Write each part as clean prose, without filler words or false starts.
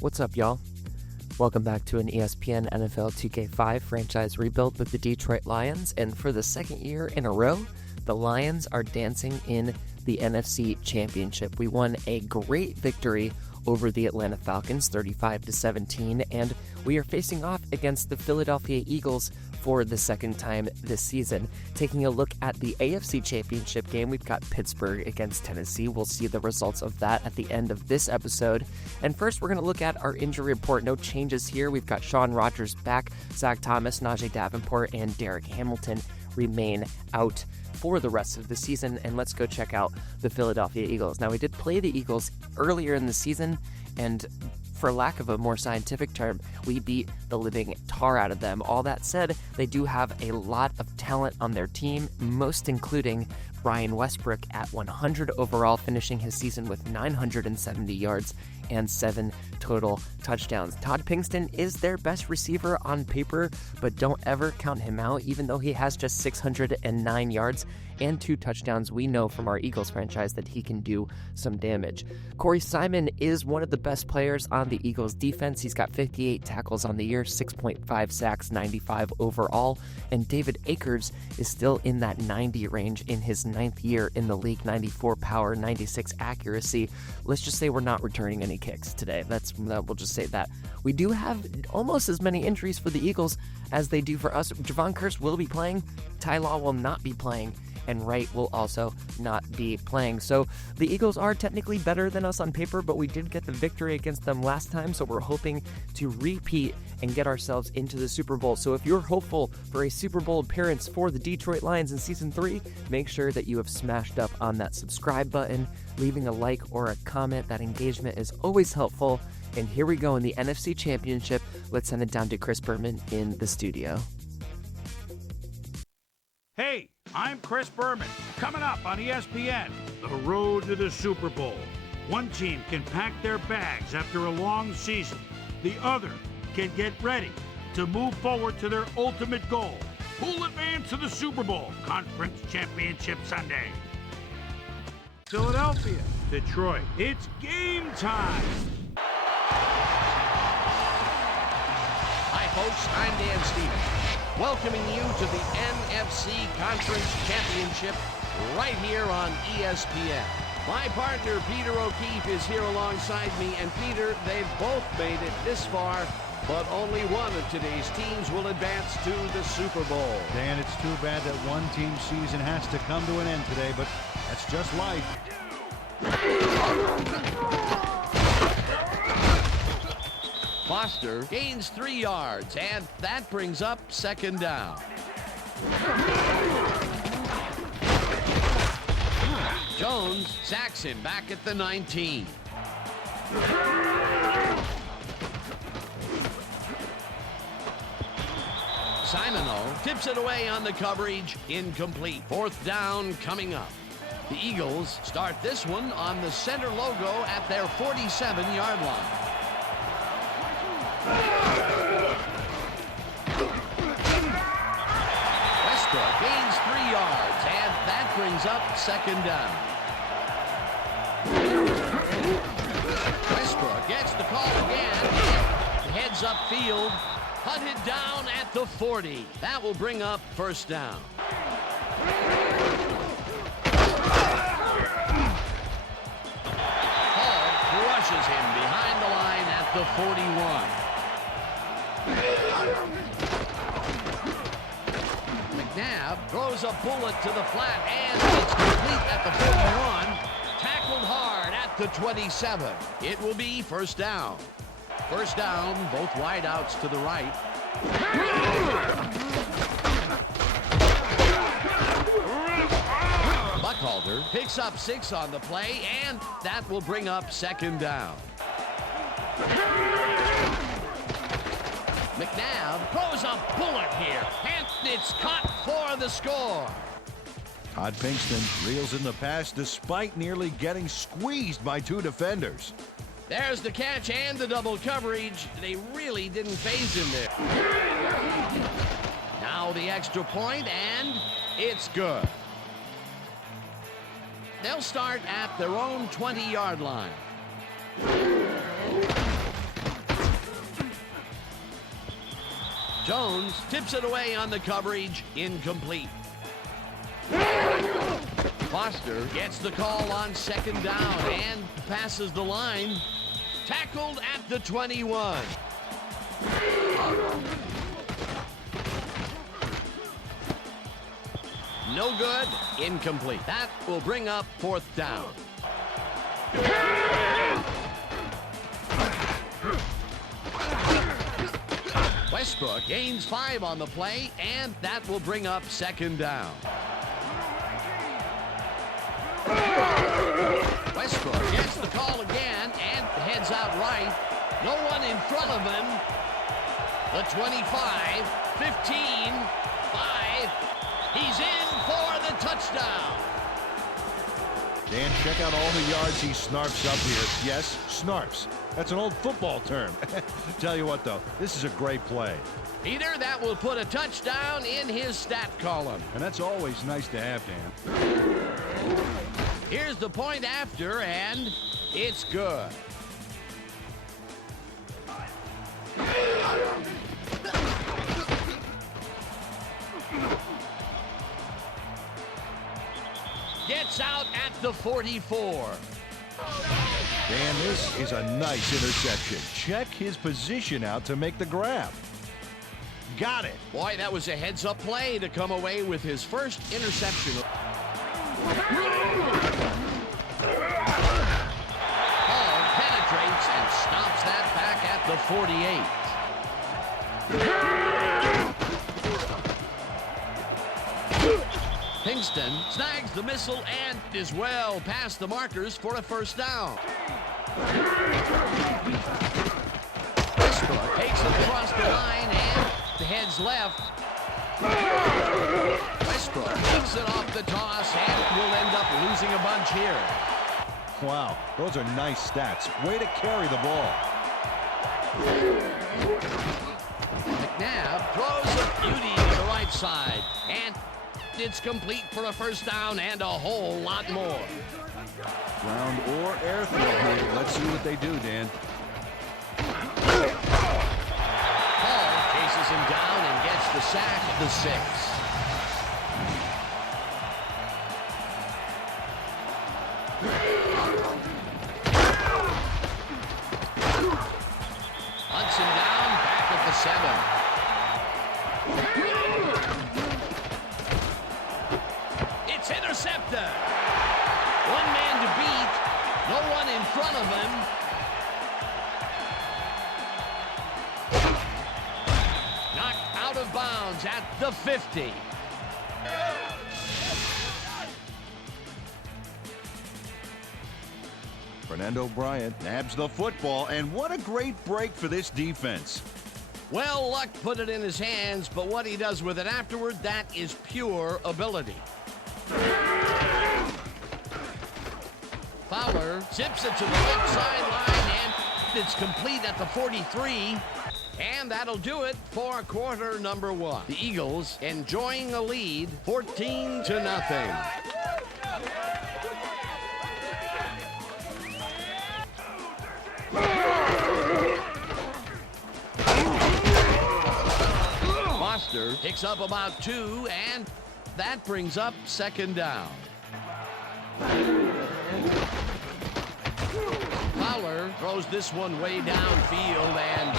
What's up, y'all? Welcome back to an ESPN NFL 2K5 franchise rebuild with the Detroit Lions, and for the second year in a row, the Lions are dancing in the NFC Championship. We won a great victory over the Atlanta Falcons, 35-17, and we are facing off against the Philadelphia Eagles for the second time this season. Taking a look at the AFC Championship game, we've got Pittsburgh against Tennessee. We'll see the results of that at the end of this episode. And first, we're going to look at our injury report. No changes here. We've got Sean Rogers back, Zach Thomas, Najee Davenport, and Derek Hamilton remain out for the rest of the season. And let's go check out the Philadelphia Eagles. Now, we did play the Eagles earlier in the season, and for lack of a more scientific term, we beat the living tar out of them. All that said, they do have a lot of talent on their team, most including Brian Westbrook at 100 overall, finishing his season with 970 yards and 7 total touchdowns. Todd Pinkston is their best receiver on paper, but don't ever count him out. Even though he has just 609 yards and 2 touchdowns, we know from our Eagles franchise that he can do some damage. Corey Simon is one of the best players on the Eagles defense. He's got 58 tackles on the year, 6.5 sacks, 95 overall, and David Akers is still in that 90 range in his 9th year in the league, 94 power, 96 accuracy. Let's just say we're not returning any kicks today. We'll just say that. We do have almost as many injuries for the Eagles as they do for us. Javon Curse will be playing, Ty Law will not be playing, and Wright will also not be playing. So the Eagles are technically better than us on paper, but we did get the victory against them last time, so we're hoping to repeat and get ourselves into the Super Bowl. So if you're hopeful for a Super Bowl appearance for the Detroit Lions in Season 3, make sure that you have smashed up on that subscribe button, leaving a like or a comment. That engagement is always helpful. And here we go in the NFC Championship. Let's send it down to Chris Berman in the studio. Hey, I'm Chris Berman. Coming up on ESPN, the road to the Super Bowl. One team can pack their bags after a long season. The other can get ready to move forward to their ultimate goal. Who'll advance to the Super Bowl Conference Championship Sunday? Philadelphia, Detroit. It's game time. Hi, folks. I'm Dan Stevens, welcoming you to the NFC Conference Championship right here on ESPN. My partner, Peter O'Keefe, is here alongside me, and Peter, they've both made it this far, but only one of today's teams will advance to the Super Bowl. Dan, it's too bad that one team's season has to come to an end today, but that's just life. Foster gains 3 yards, and that brings up second down. Jones sacks him back at the 19. Simoneau tips it away on the coverage, incomplete. 4th down coming up. The Eagles start this one on the center logo at their 47-yard line. Westbrook gains 3 yards, and that brings up second down. Westbrook gets the call again. Heads upfield, hunted down at the 40. That will bring up first down. Hall crushes him behind the line at the 41. McNabb throws a bullet to the flat, and it's complete at the 41. Tackled hard at the 27. It will be first down. First down, both wideouts to the right. Buckhalter picks up 6 on the play, and that will bring up second down. McNabb throws a bullet here, and it's caught for the score. Todd Pinkston reels in the pass despite nearly getting squeezed by 2 defenders. There's the catch and the double coverage. They really didn't faze him there. Now the extra point, and it's good. They'll start at their own 20-yard line. Jones tips it away on the coverage, incomplete. Foster gets the call on second down and passes the line. Tackled at the 21. No good, incomplete. That will bring up fourth down. Westbrook gains 5 on the play, and that will bring up second down. Westbrook gets the call again and heads out right. No one in front of him. The 25, 15, 5. He's in for the touchdown. Dan, check out all the yards he snarfs up here. Yes, snarfs. That's an old football term. Tell you what, though, this is a great play. Peter, that will put a touchdown in his stat column. And that's always nice to have, Dan. Here's the point after, and it's good. Gets out at the 44. Dan, this is a nice interception. Check his position out to make the grab. Got it. Boy, that was a heads-up play to come away with his first interception. Hall penetrates and stops that back at the 48. Pinkston snags the missile and is well past the markers for a first down. Westbrook takes it across the line and heads left. Westbrook takes it off the toss and will end up losing a bunch here. Wow, those are nice stats. Way to carry the ball. McNabb throws a beauty to the right side, and it's complete for a first down and a whole lot more. Ground or airfield here. Let's see what they do, Dan. Hall chases him down and gets the sack at the 6. Hudson down, back at the 7. It's intercepted. One man to beat. No one in front of him. Knocked out of bounds at the 50. Fernando Bryant nabs the football, and what a great break for this defense. Well, luck put it in his hands, but what he does with it afterward, that is pure ability. Fowler zips it to the left sideline, and it's complete at the 43. And that'll do it for quarter number 1. The Eagles enjoying a lead, 14-0. Foster picks up about 2, and that brings up second down. Fowler throws this one way downfield, and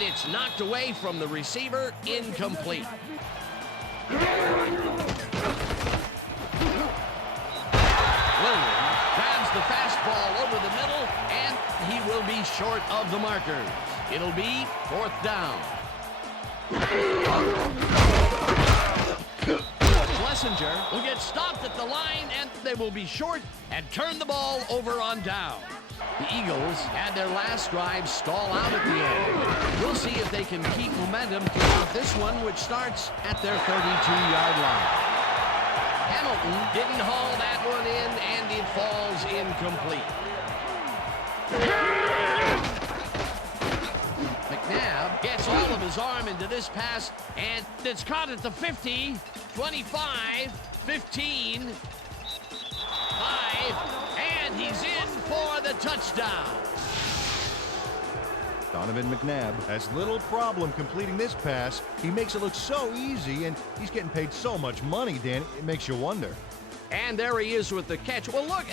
it's knocked away from the receiver, incomplete. Williams grabs the fastball over the middle, and he will be short of the markers. It'll be fourth down. Schlesinger will get stopped at the line, and they will be short and turn the ball over on down. The Eagles had their last drive stall out at the end. We'll see if they can keep momentum throughout this one, which starts at their 32-yard line. Hamilton didn't haul that one in, and it falls incomplete. McNabb gets all of his arm into this pass, and it's caught at the 50, 25, 15, 5, and he's in for the touchdown. Donovan McNabb has little problem completing this pass. He makes it look so easy, and he's getting paid so much money, Dan, it makes you wonder. And there he is with the catch. Well, look,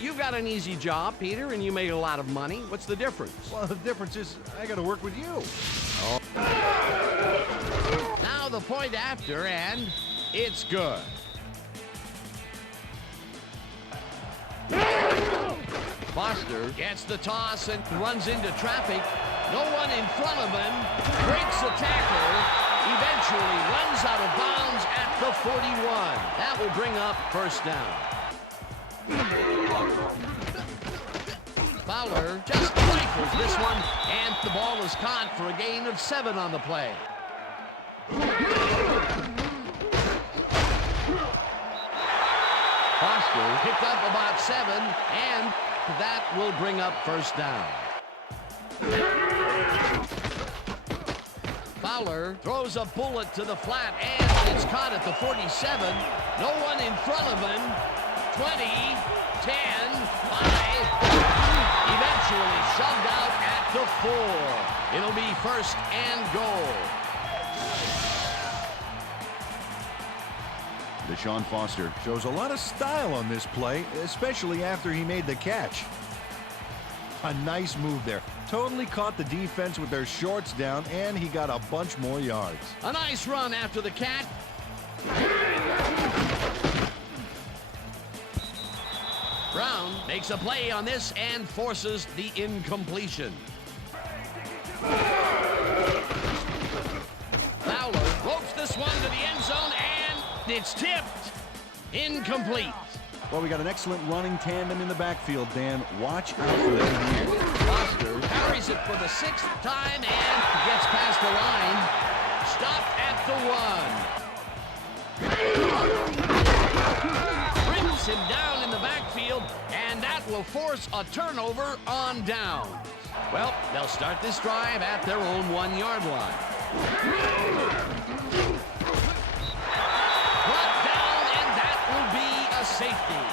you've got an easy job, Peter, and you make a lot of money. What's the difference? Well, the difference is I got to work with you. Oh. Now the point after, and it's good. Foster gets the toss and runs into traffic. No one in front of him. Breaks the tackle. Eventually runs out of bounds at the 41. That will bring up first down. Fowler just rifles this one, and the ball is caught for a gain of 7 on the play. Foster picked up about 7, and that will bring up first down. Fowler throws a bullet to the flat, and it's caught at the 47. No one in front of him. 20, 10, 5. Eventually shoved out at the 4. It'll be first and goal. Deshaun Foster shows a lot of style on this play, especially after he made the catch. A nice move there. Totally caught the defense with their shorts down, and he got a bunch more yards. A nice run after the catch. Brown makes a play on this and forces the incompletion. Fowler ropes this one to the end zone, and it's tipped. Incomplete. Well, we got an excellent running tandem in the backfield, Dan. Watch out for them here. Foster carries it for the 6th time and gets past the line. Stopped at the 1. Brings him down in the backfield, and that will force a turnover on down. Well, they'll start this drive at their own 1-yard line. Brought down, and that will be a safety.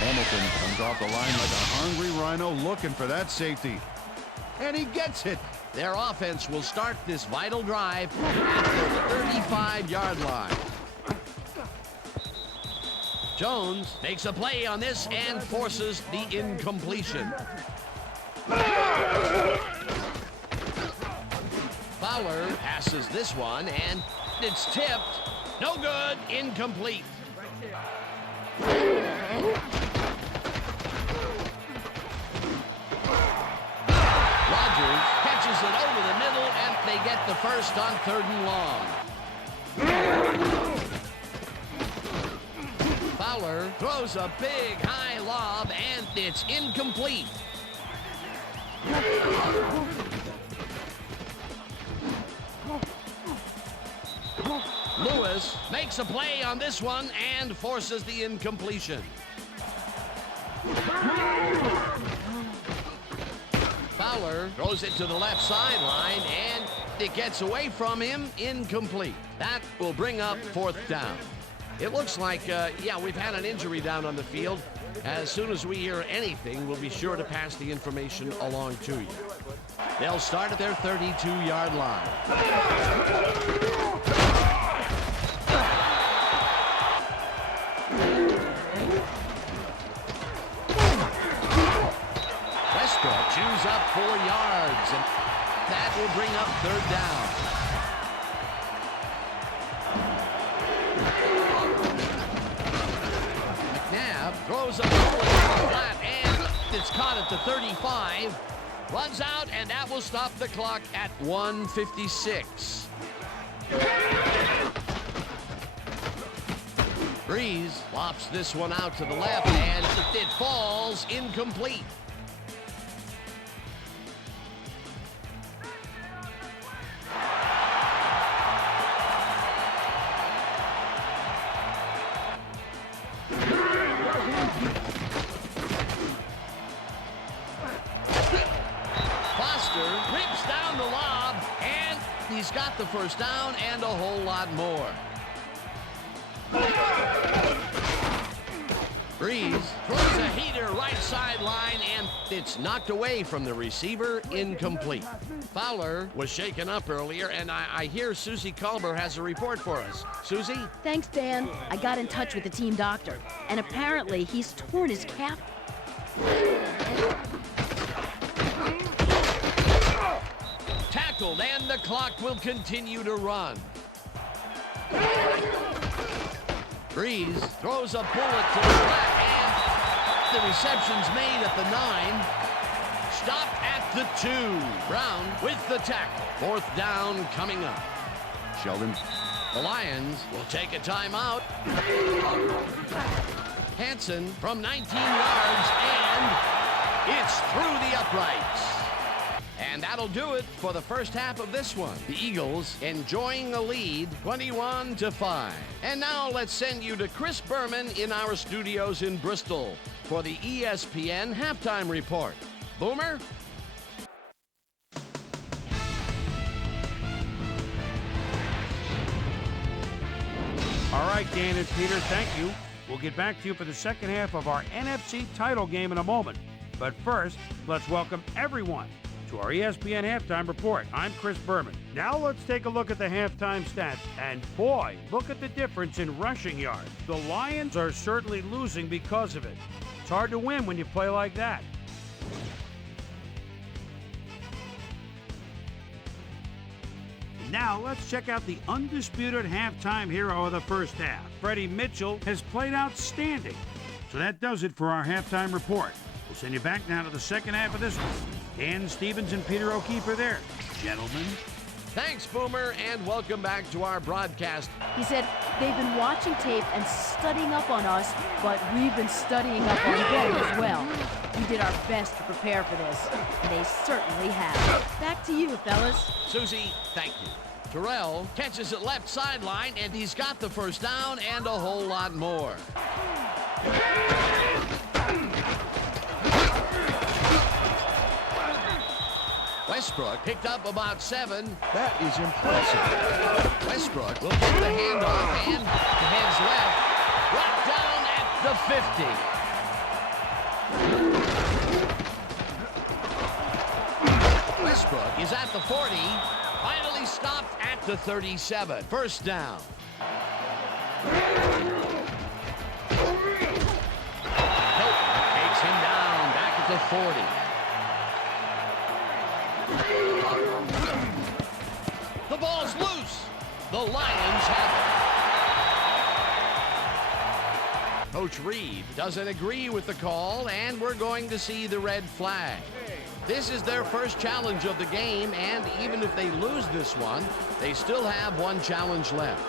Hamilton comes off the line like a hungry rhino looking for that safety. And he gets it. Their offense will start this vital drive at the 35-yard line. Jones makes a play on this and forces the incompletion. Fowler passes this one, and it's tipped. No good. Incomplete. Rodgers catches it over the middle, and they get the first on 3rd and long. Fowler throws a big high lob, and it's incomplete. Lewis makes a play on this one and forces the incompletion. Fowler throws it to the left sideline, and it gets away from him. Incomplete. That will bring up 4th down. It looks like, we've had an injury down on the field. As soon as we hear anything, we'll be sure to pass the information along to you. They'll start at their 32-yard line. Westbrook chews up 4 yards, and that will bring up 3rd down. McNabb throws a ball into the flat, and it's caught at the 35. Runs out, and that will stop the clock at 1:56. Breeze lops this one out to the left, and it falls incomplete. Rips down the lob, and he's got the first down and a whole lot more. Breeze throws a heater right sideline, and it's knocked away from the receiver, incomplete. Fowler was shaken up earlier, and I hear Susie Culber has a report for us. Susie? Thanks, Dan. I got in touch with the team doctor, and apparently he's torn his calf. Tackled, and the clock will continue to run. Breeze throws a bullet to the flat, and the reception's made at the 9. Stopped at the 2. Brown with the tackle. 4th down coming up. Sheldon. The Lions will take a timeout. Hansen from 19 yards, and it's through the uprights. And that'll do it for the first half of this one. The Eagles enjoying a lead, 21-5. And now let's send you to Chris Berman in our studios in Bristol for the ESPN Halftime Report. Boomer? All right, Dan and Peter, thank you. We'll get back to you for the second half of our NFC title game in a moment. But first, let's welcome everyone to our ESPN Halftime Report. I'm Chris Berman. Now let's take a look at the halftime stats. And boy, look at the difference in rushing yards. The Lions are certainly losing because of it. It's hard to win when you play like that. Now let's check out the undisputed halftime hero of the first half. Freddie Mitchell has played outstanding. So that does it for our halftime report. We'll send you back now to the second half of this one. Dan Stevens and Peter O'Keefe are there. Gentlemen. Thanks, Boomer, and welcome back to our broadcast. He said they've been watching tape and studying up on us, but we've been studying up on them as well. We did our best to prepare for this, and they certainly have. Back to you, fellas. Susie, thank you. Terrell catches it left sideline, and he's got the first down and a whole lot more. Westbrook picked up about 7. That is impressive. Westbrook will get the handoff and heads left. Brought down at the 50. Westbrook is at the 40. Finally stopped at the 37. First down. Hilton takes him down back at the 40. The ball's loose. The Lions have it. Coach Reed doesn't agree with the call, and we're going to see the red flag. This is their first challenge of the game, and even if they lose this one, they still have one challenge left.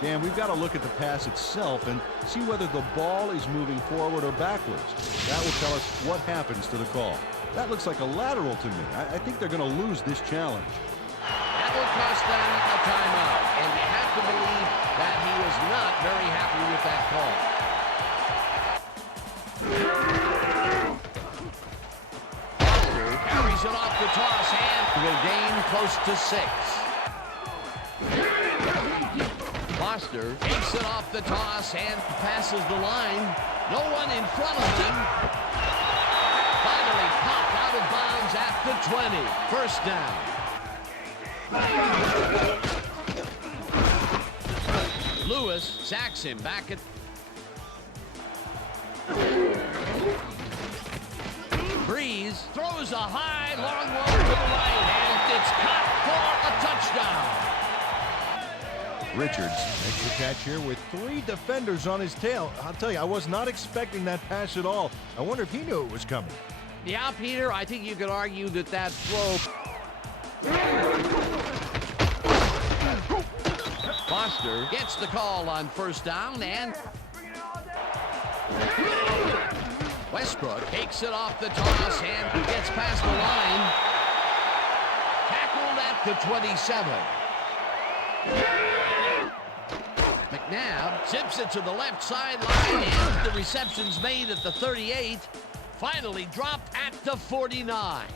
Dan, we've got to look at the pass itself and see whether the ball is moving forward or backwards. That will tell us what happens to the call. That looks like a lateral to me. I think they're going to lose this challenge. That will cost them a timeout, and you have to believe that he was not very happy with that call. Foster carries it off the toss and will gain close to 6. Foster takes it off the toss and passes the line. No one in front of him. Finally popped out of bounds at the 20. First down. Lewis sacks him back at... Breeze throws a high, long one to the right, and it's caught for a touchdown. Richards makes the catch here with 3 defenders on his tail. I'll tell you, I was not expecting that pass at all. I wonder if he knew it was coming. Yeah, Peter, I think you could argue that that throw... Foster gets the call on first down, and... Westbrook takes it off the toss and gets past the line. Tackled at the 27. McNabb zips it to the left sideline, and the reception's made at the 38. Finally dropped at the 49.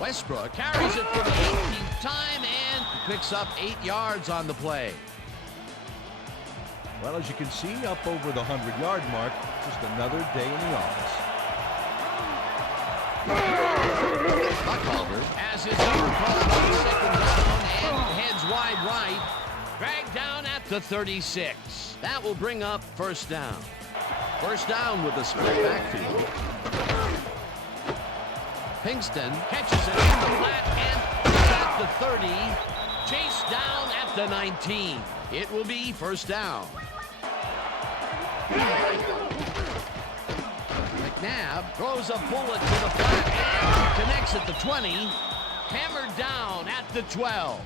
Westbrook carries it for the 18th time and picks up 8 yards on the play. Well, as you can see, up over the 100-yard mark, just another day in the office. Buckhalter has his number called on 2nd down and heads wide right. Dragged down at the 36. That will bring up 1st down. 1st down with a split backfield. Pinkston catches it in the flat and is at the 30. Chased down at the 19. It will be 1st down. McNabb throws a bullet to the flat and connects at the 20. Hammered down at the 12.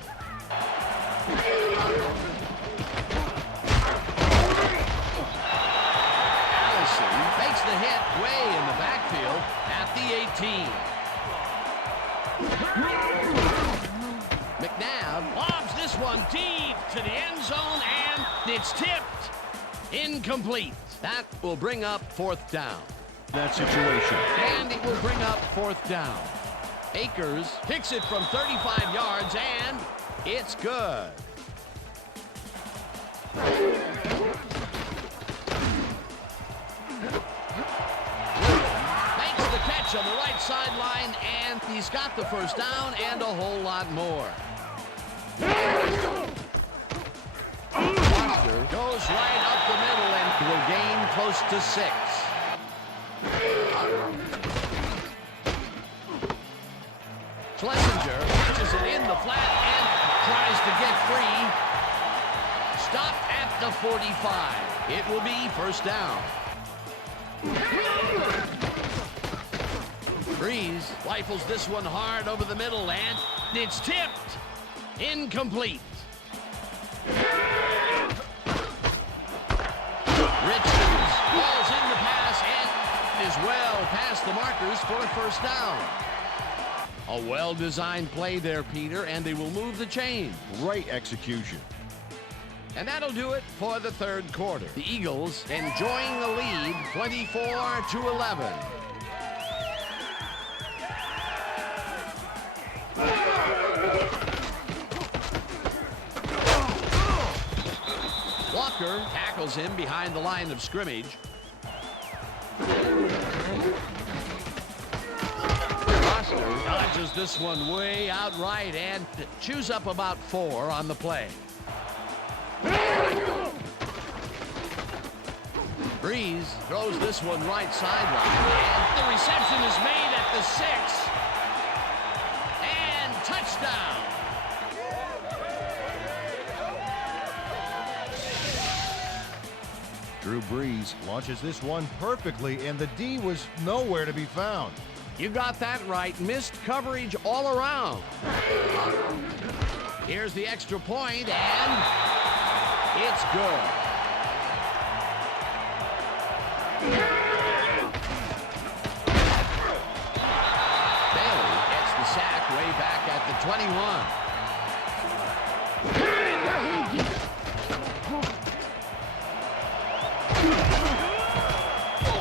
Allison makes the hit way in the backfield at the 18. McNabb lobs this one deep to the end zone and it's tipped. Incomplete. That will bring up 4th down. That situation. And it will bring up 4th down. Akers picks it from 35 yards and it's good. Makes the catch on the right sideline and he's got the 1st down and a whole lot more. Foster goes right up the middle and will gain close to 6. Schlesinger catches it in the flat and tries to get free. Stopped at the 45. It will be 1st down. Breeze rifles this one hard over the middle and it's tipped. Incomplete. Richards falls in the pass and is well past the markers for a 1st down. A well-designed play there, Peter, and they will move the chain. Great execution. And that'll do it for the 3rd quarter. The Eagles enjoying the lead, 24-11. Walker tackles him behind the line of scrimmage. Foster dodges this one way out right and chews up about 4 on the play. Breeze throws this one right sideline and the reception is made at the 6. And touchdown. Drew Brees launches this one perfectly, and the D was nowhere to be found. You got that right. Missed coverage all around. Here's the extra point, and it's good. Bailey gets the sack way back at the 21.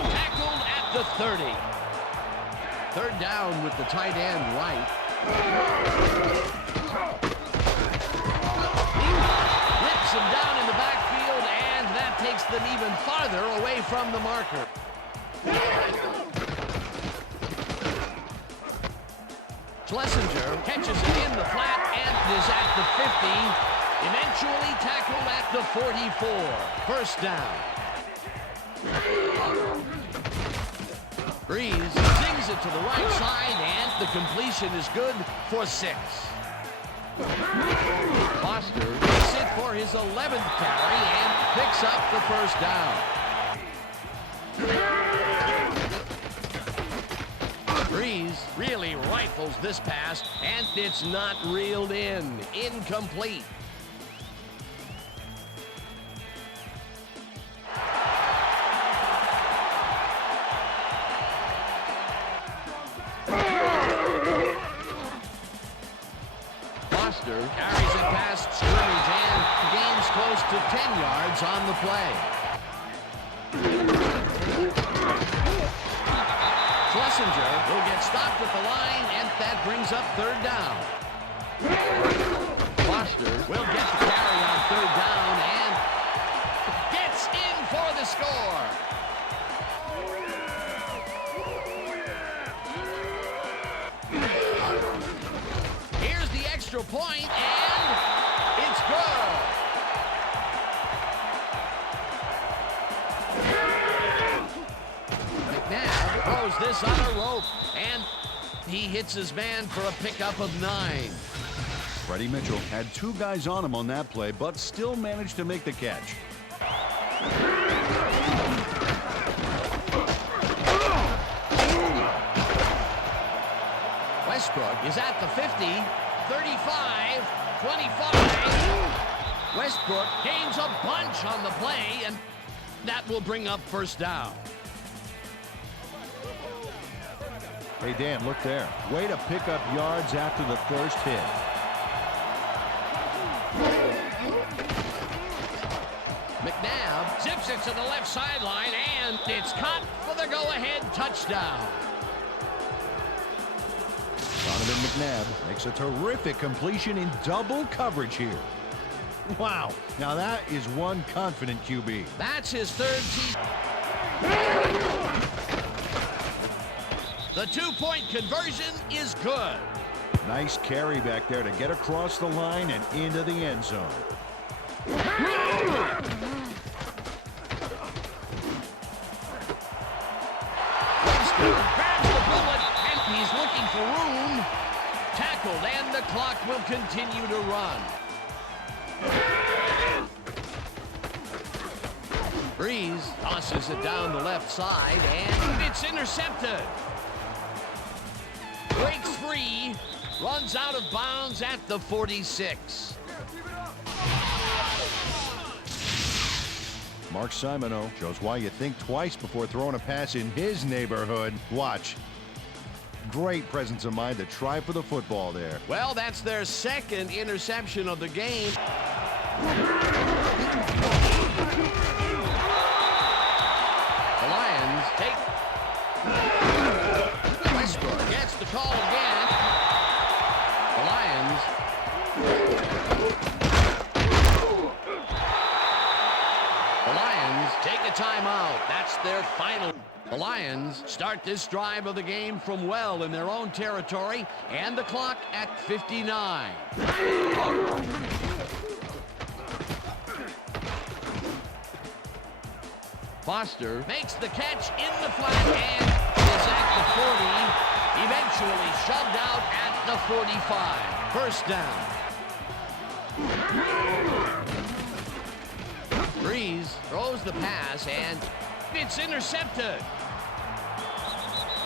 Tackled at the 30. 3rd down with the tight end right. Rips him down in the backfield, and that takes them even farther away from the marker. Schlesinger catches it in the flat and is at the 50. Eventually tackled at the 44. 1st down. Breeze sings it to the right side, and the completion is good for 6. Foster gets it for his 11th carry and picks up the 1st down. Breeze really rifles this pass, and it's not reeled in. Incomplete. Carries it past scrimmage and gains close to 10 yards on the play. Schlesinger will get stopped at the line, and that brings up third down. Foster will get the carry on third down and gets in for the score. Here's the extra point, and it's good. McNabb throws this on a rope, and he hits his man for a pickup of 9. Freddie Mitchell had 2 guys on him on that play, but still managed to make the catch. Westbrook is at the 50, 35, 25. Westbrook gains a bunch on the play, and that will bring up first down. Hey, Dan, look there. Way to pick up yards after the first hit. McNabb zips it to the left sideline, and it's caught for the go-ahead touchdown. Donovan McNabb makes a terrific completion in double coverage here. Wow, now that is one confident QB. That's his third The 2-point conversion is good. Nice carry back there to get across the line and into the end zone. Grabs the bullet, and he's looking for room. Tackled, and the clock will continue to run. Breeze tosses it down the left side, and it's intercepted. Breaks free, runs out of bounds at the 46. Mark Simoneau shows why you think twice before throwing a pass in his neighborhood. Watch. Great presence of mind to try for the football there. Well, that's their second interception of the game. The Lions take... Westbrook gets the call again. The Lions... take a timeout. That's their final. The Lions start this drive of the game from well in their own territory, and the clock at 59. Foster makes the catch in the flat and is at the 40. Eventually shoved out at the 45. First down. Breeze throws the pass, and it's intercepted.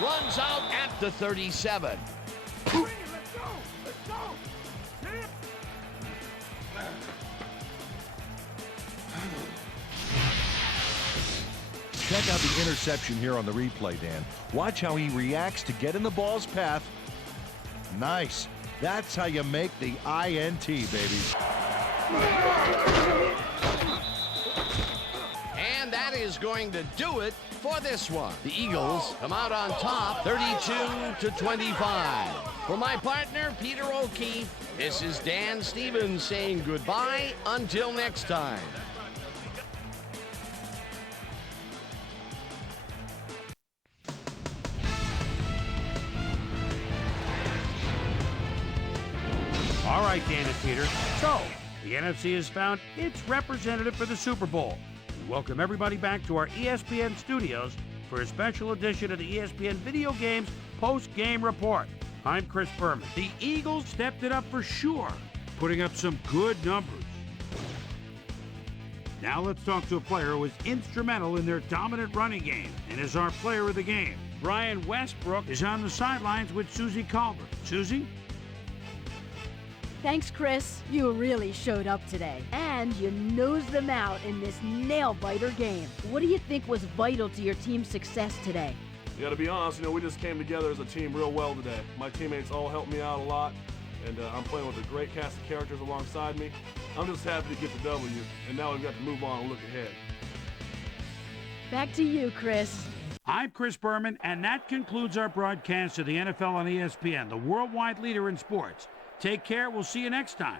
Runs out at the 37. Check out the interception here on the replay, Dan. Watch how he reacts to get in the ball's path. Nice. That's how you make the INT, baby. And that is going to do it for this one. The Eagles come out on top, 32-25. For my partner, Peter O'Keefe, this is Dan Stevens saying goodbye until next time. All right, Dan and Peter. So, the NFC has found its representative for the Super Bowl. We welcome everybody back to our ESPN studios for a special edition of the ESPN Video Games Post-Game Report. I'm Chris Berman. The Eagles stepped it up for sure, putting up some good numbers. Now let's talk to a player who was instrumental in their dominant running game and is our player of the game. Brian Westbrook is on the sidelines with Susie Calvert. Susie? Thanks, Chris. You really showed up today. And you nosed them out in this nail-biter game. What do you think was vital to your team's success today? Yeah, to be honest, we just came together as a team real well today. My teammates all helped me out a lot, and I'm playing with a great cast of characters alongside me. I'm just happy to get the W, and now we've got to move on and look ahead. Back to you, Chris. I'm Chris Berman, and that concludes our broadcast of the NFL on ESPN, the worldwide leader in sports. Take care. We'll see you next time.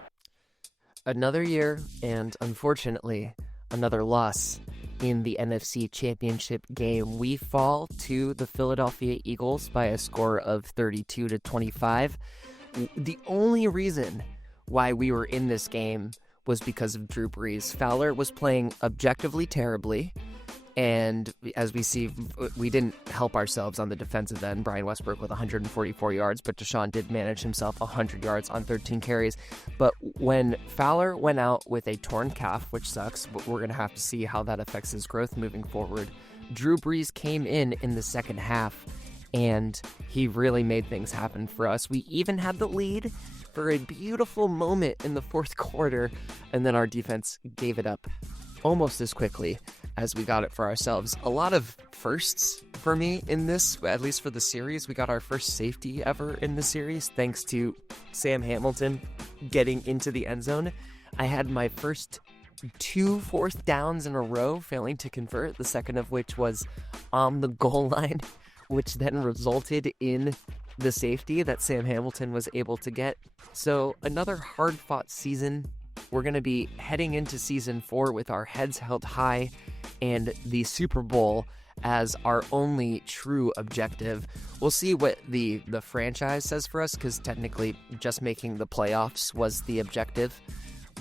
Another year, and unfortunately, another loss in the NFC Championship game. We fall to the Philadelphia Eagles by a score of 32-25. The only reason why we were in this game was because of Drew Brees. Fowler was playing objectively terribly, and as we see, we didn't help ourselves on the defensive end. Brian Westbrook with 144 yards, but Deshaun did manage himself 100 yards on 13 carries. But when Fowler went out with a torn calf, which sucks, but we're going to have to see how that affects his growth moving forward, Drew Brees came in the second half, and he really made things happen for us. We even had the lead for a beautiful moment in the fourth quarter, and then our defense gave it up almost as quickly as we got it for ourselves. A lot of firsts for me in this, at least for the series. We got our first safety ever in the series, thanks to Sam Hamilton getting into the end zone. I had my first 2 fourth downs in a row failing to convert, the second of which was on the goal line, which then resulted in the safety that Sam Hamilton was able to get. So another hard-fought season. We're going to be heading into season 4 with our heads held high and the Super Bowl as our only true objective. We'll see what the franchise says for us, because technically just making the playoffs was the objective.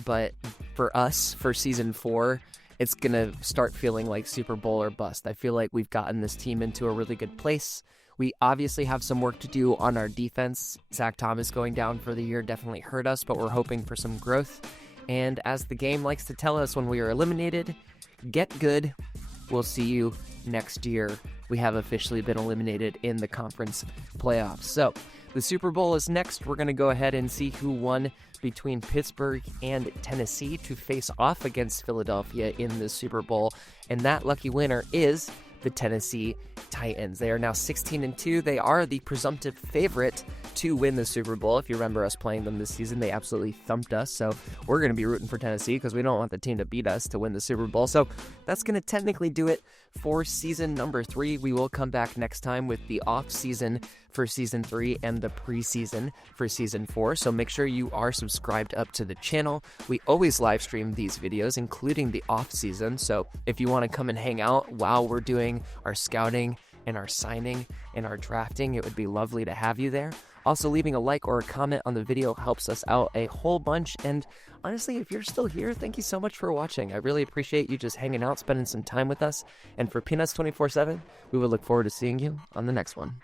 But for us, for season 4, it's going to start feeling like Super Bowl or bust. I feel like we've gotten this team into a really good place. We obviously have some work to do on our defense. Zach Thomas going down for the year definitely hurt us, but we're hoping for some growth. And as the game likes to tell us when we are eliminated, get good. We'll see you next year. We have officially been eliminated in the conference playoffs. So the Super Bowl is next. We're going to go ahead and see who won between Pittsburgh and Tennessee to face off against Philadelphia in the Super Bowl. And that lucky winner is the Tennessee Titans. They are now 16-2. They are the presumptive favorite to win the Super Bowl. If you remember us playing them this season, they absolutely thumped us. So we're going to be rooting for Tennessee because we don't want the team to beat us to win the Super Bowl. So that's going to technically do it for season number 3. We will come back next time with the off season for season 3 and the preseason for season 4. So make sure you are subscribed up to the channel. We always live stream these videos, including the off season. So if you want to come and hang out while we're doing our scouting and our signing and our drafting, it would be lovely to have you there. Also, leaving a like or a comment on the video helps us out a whole bunch. And honestly, if you're still here, thank you so much for watching. I really appreciate you just hanging out, spending some time with us. And for Peanuts 24/7, we will look forward to seeing you on the next one.